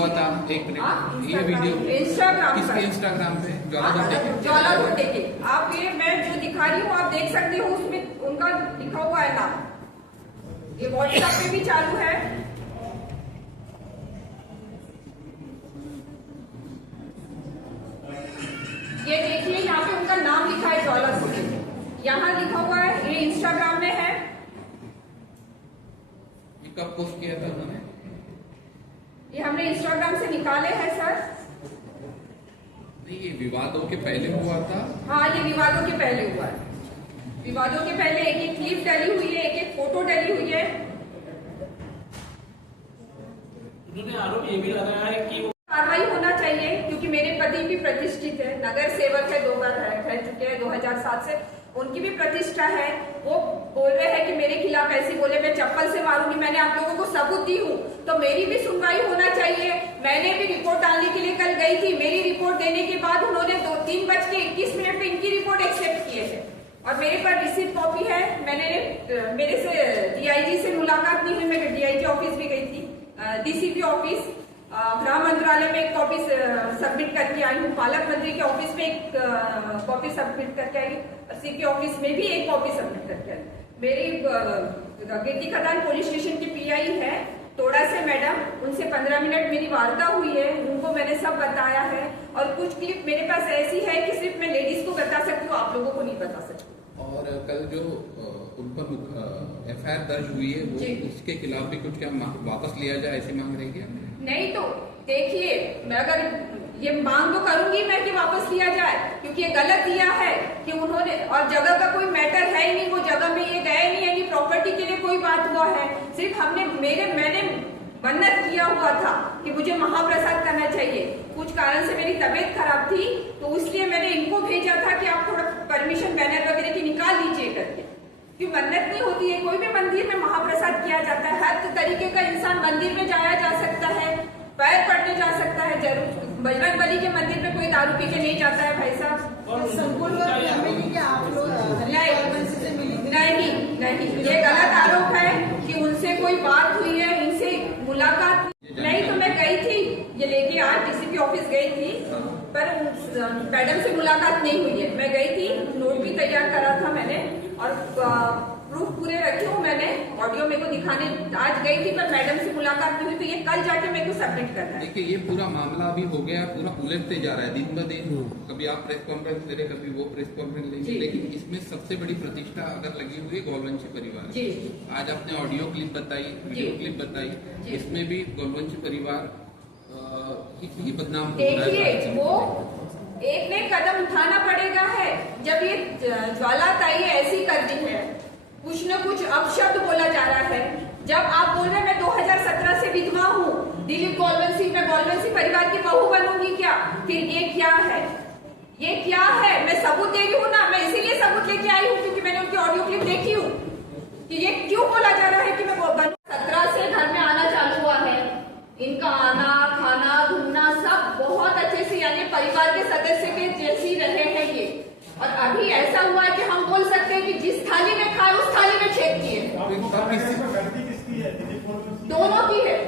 हुआ था एक मिनट, ये वीडियो इंस्टाग्राम पे ज्वाला भट्टे के आप ये मैं जो दिखा रही हूँ आप देख सकते हो, उसमें उनका लिखा हुआ है नाम, ये व्हाट्सएप पे भी चालू है। ये देखिए यहाँ पे उनका नाम लिखा है ज्वाला भट्टे, यहाँ लिखा हुआ है, ये इंस्टाग्राम में है। ये कब पोस्ट किया था उन्होंने? ये हमने इंस्टाग्राम से निकाले हैं सर। नहीं, ये विवादों के पहले हुआ था। हाँ, ये विवादों के पहले हुआ है। विवादों के पहले एक एक क्लिप डली हुई है, एक एक फोटो डली हुई है। उन्होंने आरोप ये भी लगाया है कि कार्रवाई होना चाहिए, क्योंकि मेरे पति भी प्रतिष्ठित है, नगर सेवक है, 2 बार रह चुके हैं 2007 से, उनकी भी प्रतिष्ठा है। वो बोल रहे हैं कि मेरे खिलाफ ऐसी बोले, मैं चप्पल से मारूंगी। मैंने आप लोगों को सबूत दी हूँ, तो मेरी भी सुनवाई होना चाहिए। मैंने भी रिपोर्ट डालने के लिए कल गई थी, मेरी रिपोर्ट देने के बाद उन्होंने 3:21 पे इनकी रिपोर्ट एक्सेप्ट किए है और मेरे पर रिसीट कॉपी है। मैंने मेरे से डीआईजी से मुलाकात नहीं हुई, मैं डीआईजी ऑफिस भी गई थी, डीसीपी ऑफिस, गृह मंत्रालय में एक कॉपी सबमिट करके आई हूँ, पालक मंत्री के ऑफिस में एक कॉपी सबमिट करके आई हूँ, सीपी ऑफिस में भी एक कॉपी सबमिट करके आई। मेरी गिरती खदान पुलिस स्टेशन की पीआई है तोड़ा से मैडम, उनसे 15 मिनट मेरी वार्ता हुई है, उनको मैंने सब बताया है। और कुछ क्लिप मेरे पास ऐसी है कि सिर्फ मैं लेडीज को बता सकती हूँ, आप लोगों को नहीं बता सकती। और कल जो उन पर एफआईआर दर्ज हुई है, वो उसके खिलाफ भी कुछ क्या वापस लिया जाए, ऐसी मांग रही है? नहीं, तो देखिए, मैं अगर ये मांग तो करूंगी मैं कि वापस लिया जाए, क्योंकि ये गलत दिया है कि उन्होंने, और जगह का कोई मैटर है ही नहीं, वो जगह में ये गए नहीं, यानी प्रॉपर्टी के लिए कोई बात हुआ है। सिर्फ मैंने मन्नत किया हुआ था कि मुझे महाप्रसाद करना चाहिए। कुछ कारण से मेरी तबीयत खराब थी, तो इसलिए मैंने इनको भेजा था कि आप थोड़ा परमिशन बैनर वगैरह की निकाल लीजिए करके, क्योंकि मन्नत नहीं होती है। कोई भी मंदिर में महाप्रसाद किया जाता है, हर तरीके का इंसान मंदिर में जाया जा सकता है, पैर पड़ने जा सकता है। जरूर बजरंग बली के मंदिर में कोई दारू पी के नहीं जाता है भाई साहब। नहीं, ये गलत आरोप है कि उनसे कोई बात हुई है, इनसे मुलाकात नहीं। तो मैं गई थी, ये लेके आज डीसीपी ऑफिस गई थी, पर मैडम से मुलाकात नहीं हुई है। मैं गई थी, नोट भी तैयार करा था मैंने और प्रूफ पूरे रखे हूँ मैंने, ऑडियो मेरे को दिखाने आज गई थी, पर मैडम से मुलाकात नहीं हुई, तो ये कल जाके मेरे को सबमिट करना है। देखिए, ये पूरा मामला अभी हो गया, पूरा उलटते जा रहा है दिन ब दिन। कभी आप प्रेस कॉन्फ्रेंस दे रहे, कभी वो प्रेस कॉन्फ्रेंस लेंगे, लेकिन इसमें सबसे बड़ी प्रतिष्ठा अगर लगी हुई है गौरवंशी परिवार। आज आपने ऑडियो क्लिप बताई, वीडियो क्लिप बताई, इसमें भी गौरवंशी परिवार ही बदनाम हो रहा है। देखिए, वो एक ने कदम उठाना पड़ेगा है। जब ये ज्वाला ताई ऐसी कर दी है, कुछ न कुछ अपशब्द बोला जा रहा है। जब आप बोल रहे हैं मैं 2017 से विधवा हूँ, दिलीप गौरवंशी, मैं गौरवंशी परिवार की बहू बनूंगी क्या? फिर ये क्या है? ये क्या है? मैं सबूत दे रही हूँ ना, मैं इसीलिए सबूत लेके आई हूँ क्योंकि मैंने उनकी ऑडियो क्लिप देखी हूँ कि ये क्यों बोला जा रहा है कि मैं 17 से घर में आना चालू हुआ है। इनका आना, खाना, घूमना सब बहुत अच्छे से, यानी परिवार के सदस्य के जैसी रहे हैं ये। और अभी ऐसा हुआ है कि हम बोल सकते हैं कि जिस थाली में खाए उस थाली में छेद किए। दोनों की है।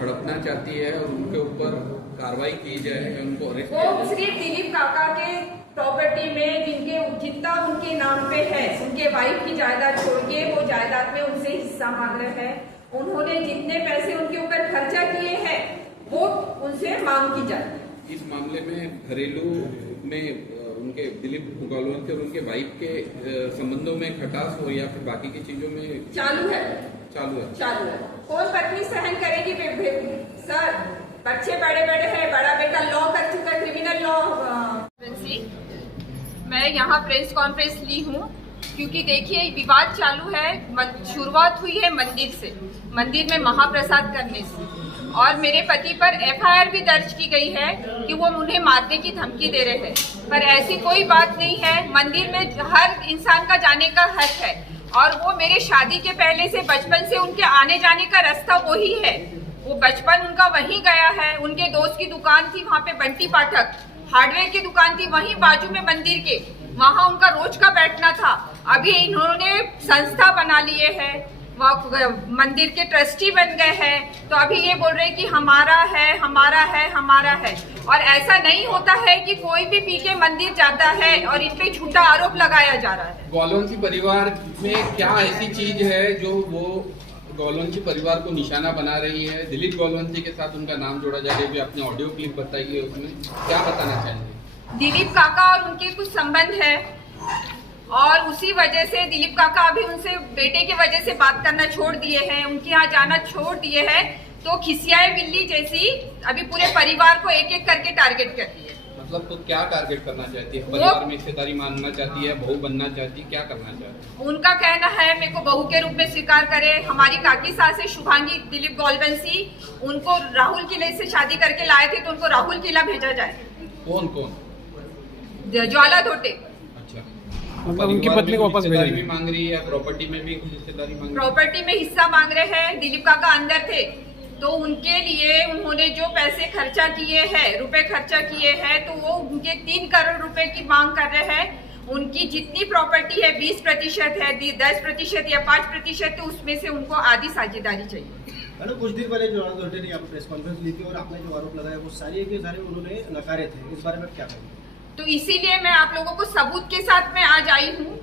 हड़पना चाहती है और उनके ऊपर कार्रवाई की जाए, उनको अरेस्ट वो सिर्फ दिलीप काका के प्रॉपर्टी में जितना उनके नाम पे है, उनके वाइफ की जायदाद छोड़ के वो जायदाद में उनसे हिस्सा मांग रहे हैं। उन्होंने जितने पैसे उनके ऊपर खर्चा किए हैं वो उनसे मांग की जाए। इस मामले में घरेलू में उनके दिलीप गौरवंशी और उनके वाइफ के संबंधों में खटास हो या फिर बाकी की चीजों में चालू है। कौन पत्नी सहन करेगी? सर, बच्चे बड़े बड़े हैं, बड़ा बेटा लॉ कर चुका है, क्रिमिनल लॉ। मैं यहाँ प्रेस कॉन्फ्रेंस ली हूँ क्योंकि देखिए विवाद चालू है। शुरुआत हुई है मंदिर से, मंदिर में महाप्रसाद करने से, और मेरे पति पर एफआईआर भी दर्ज की गई है कि वो उन्हें मारने की धमकी दे रहे हैं, पर ऐसी कोई बात नहीं है। मंदिर में हर इंसान का जाने का हक है, और वो मेरे शादी के पहले से, बचपन से उनके आने जाने का रास्ता वही है। वो बचपन उनका वहीं गया है। उनके दोस्त की दुकान थी वहाँ पे, बंटी पाठक हार्डवेयर की दुकान थी वहीं बाजू में मंदिर के, वहाँ उनका रोज का बैठना था। अभी इन्होंने संस्था बना लिए है, मंदिर के ट्रस्टी बन गए हैं। तो अभी ये बोल रहे हैं कि हमारा है हमारा है हमारा है, और ऐसा नहीं होता है कि कोई भी पी के मंदिर जाता है और इन पे झूठा आरोप लगाया जा रहा है। गोलवंशी परिवार में क्या ऐसी चीज है जो वो गोलवंशी परिवार को निशाना बना रही है? दिलीप गोलवंशी के साथ उनका नाम जोड़ा जा रहा है, भी अपने ऑडियो क्लिप बताइए, उसमें क्या बताना चाहेंगे? दिलीप काका और उनके कुछ संबंध है, और उसी वजह से दिलीप काका अभी उनसे बेटे की वजह से बात करना छोड़ दिए हैं, उनके यहाँ जाना छोड़ दिए हैं। तो खिसियाए बिल्ली जैसी अभी पूरे परिवार को एक एक करके टारगेट कर रही है। मतलब तो क्या टारगेट करना चाहती है? परिवार में हिस्सेदारी मांगना चाहती है, बहू बनना चाहती है, क्या करना चाहती है? उनका कहना है मेरे को बहू के रूप में स्वीकार करे। हमारी काकी सास है शुभांगी दिलीप गोलवंशी, उनको राहुल किले से शादी करके लाए थे, तो उनको राहुल किला भेजा जाए। कौन कौन? ज्वाला धोटे। मतलब उनकी पत्नी को वापस भेजा भी मांग रही है, प्रॉपर्टी में भी हिस्सेदारी मांग रही है। प्रॉपर्टी में हिस्सा मांग रहे हैं। दिलीप काका अंदर थे तो उनके लिए उन्होंने जो पैसे खर्चा किए हैं, रुपए खर्चा किए हैं, तो वो उनके 3 करोड़ रुपए की मांग कर रहे हैं। उनकी जितनी प्रॉपर्टी है 20% है, 10% या 5%, तो उसमें से उनको आधी साझेदारी चाहिए। मैडम, कुछ दिन पहले ज्वाला धोटे ने यहाँ प्रेस कॉन्फ्रेंस ली थी और आपने जो आरोप लगाया वो सारे के सारे उन्होंने नकारे थे, इस बारे में क्या कहेंगे? तो इसीलिए मैं आप लोगों को सबूत के साथ में आज आई हूँ।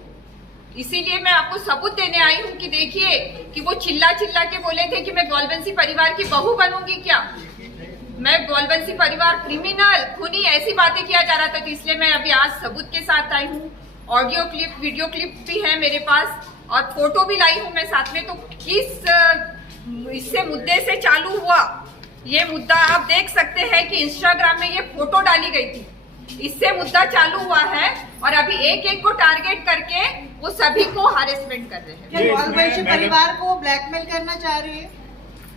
इसीलिए मैं आपको सबूत देने आई हूँ कि देखिए कि वो चिल्ला चिल्ला के बोले थे कि मैं गोलवंशी परिवार की बहू बनूंगी क्या, मैं गोलवंशी परिवार क्रिमिनल खूनी, ऐसी बातें किया जा रहा था। तो इसलिए मैं अभी आज सबूत के साथ आई हूँ। ऑडियो क्लिप वीडियो क्लिप भी है मेरे पास और फोटो भी लाई हूँ मैं साथ में। तो किस इससे मुद्दे से चालू हुआ ये मुद्दा आप देख सकते हैं कि इंस्टाग्राम में ये फोटो डाली गई थी, इससे मुद्दा चालू हुआ है। और अभी एक एक को टारगेट करके वो सभी को हरेसमेंट कर रहे हैं। क्या गोलवंशी परिवार को ब्लैकमेल करना चाह रही है?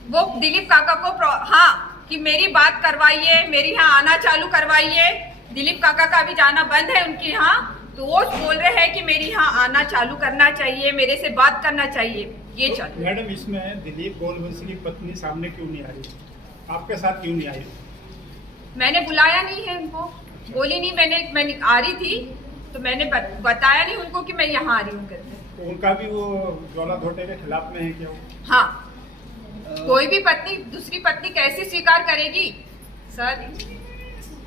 वो दिलीप काका को हाँ कि मेरी बात करवाइए, मेरे यहाँ आना चालू करवाइए। दिलीप काका का अभी जाना बंद है उनके यहाँ, तो वो बोल रहे हैं कि मेरे यहाँ आना चालू करना चाहिए, मेरे से बात करना चाहिए। ये चालू। मैडम, इसमें दिलीप गोलवंशी की पत्नी सामने क्यों नहीं आ रही, आपके साथ क्यों नहीं आई? मैंने बुलाया नहीं है उनको, बोली नहीं। मैंने आ रही थी तो मैंने बताया नहीं उनको कि मैं यहाँ आ रही हूँ करके। तो उनका भी वो ज्वाला धोटे के खिलाफ में है क्या? हाँ, कोई भी पत्नी दूसरी पत्नी कैसे स्वीकार करेगी सर?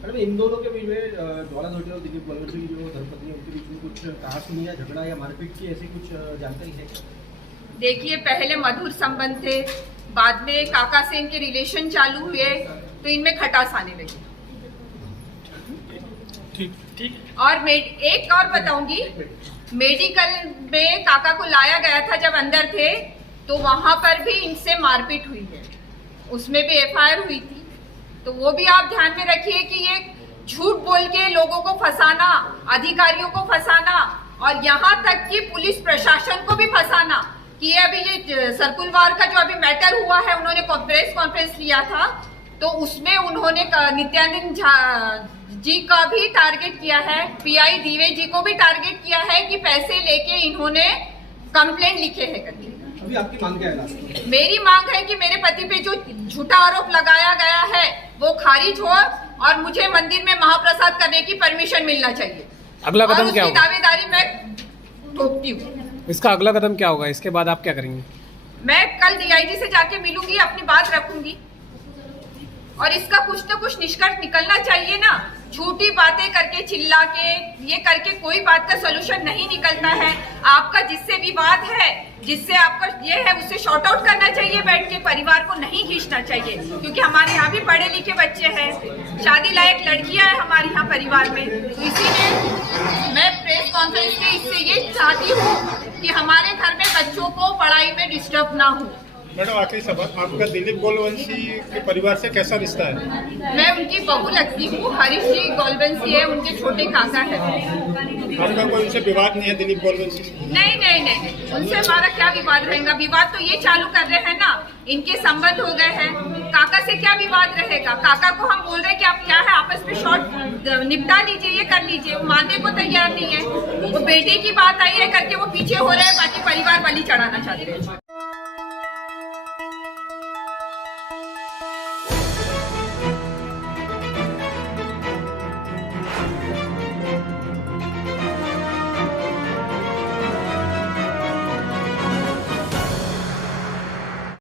मैडम, इन दोनों के बीच में ज्वाला धोटे और दिलीप गोलवंशी की जो धर्मपत्नी है उनके बीच में कुछ कहासुनी या झगड़ा या मारपीट की ऐसी कुछ जानकारी है? देखिए, पहले मधुर संबंध थे, बाद में काका से इनके रिलेशन चालू हुए, तो इनमें खटास आने लगी। ठीक। और एक और बताऊंगी, मेडिकल में काका को लाया गया था जब अंदर थे, तो वहां पर भी इनसे मारपीट हुई है, उसमें भी FIR हुई थी। तो वो भी आप ध्यान में रखिए कि ये झूठ बोल के लोगों को फंसाना, अधिकारियों को फंसाना, और यहाँ तक कि पुलिस प्रशासन को भी फंसाना कि ये अभी ये सर्कुलवार का जो अभी मैटर हुआ है, उन्होंने प्रेस कॉन्फ्रेंस लिया था, तो उसमें उन्होंने नित्यानंद झा जी का भी टारगेट किया है, PI दिवे जी को भी टारगेट किया है कि पैसे लेके इन्होंने कंप्लेंट लिखे है करके। अभी आपकी मांग क्या है लास्ट में? मेरी मांग है कि मेरे पति पे जो झूठा आरोप लगाया गया है वो खारिज हो और मुझे मंदिर में महाप्रसाद करने की परमिशन मिलना चाहिए। अगला कदम क्या होगा? दावेदारी मैं ठोकती हूँ। इसका अगला कदम क्या होगा? इसके बाद आप क्या करेंगे? मैं कल DIG से जाके मिलूंगी, अपनी बात रखूंगी, और इसका कुछ तो कुछ निष्कर्ष निकलना चाहिए ना। झूठी बातें करके, चिल्ला के, ये करके कोई बात का सोल्यूशन नहीं निकलता है। आपका जिससे विवाद है, जिससे आपका ये है, उससे शॉर्ट आउट करना चाहिए बैठ के, परिवार को नहीं खींचना चाहिए। क्योंकि हमारे यहाँ भी पढ़े लिखे बच्चे हैं, शादी लायक लड़कियां हैं हमारे यहाँ परिवार में। तो इसीलिए मैं प्रेस कॉन्फ्रेंस के इससे ये चाहती हूँ कि हमारे घर में बच्चों को पढ़ाई में डिस्टर्ब ना हो। मैडम, आखिरी सवाल, आपका दिलीप गोलवंशी के परिवार से कैसा रिश्ता है? मैं उनकी बहू लगती हूँ। हरीश जी गोलवंशी है, उनके छोटे काका है। आपका कोई उनसे विवाद नहीं है दिलीप गोलवंशी से? नहीं, उनसे हमारा क्या विवाद रहेगा? विवाद तो ये चालू कर रहे हैं ना, इनके संबंध हो गए हैं। काका से क्या विवाद रहेगा? काका को हम बोल रहे हैं कि आप क्या है, आपस में शॉर्ट निपटा लीजिए, ये कर लीजिए। वो मानने को तैयार नहीं है। वो बेटे की बात आई है करके वो पीछे हो रहे हैं, बाकी परिवार बलि चढ़ाना चाहते हैं।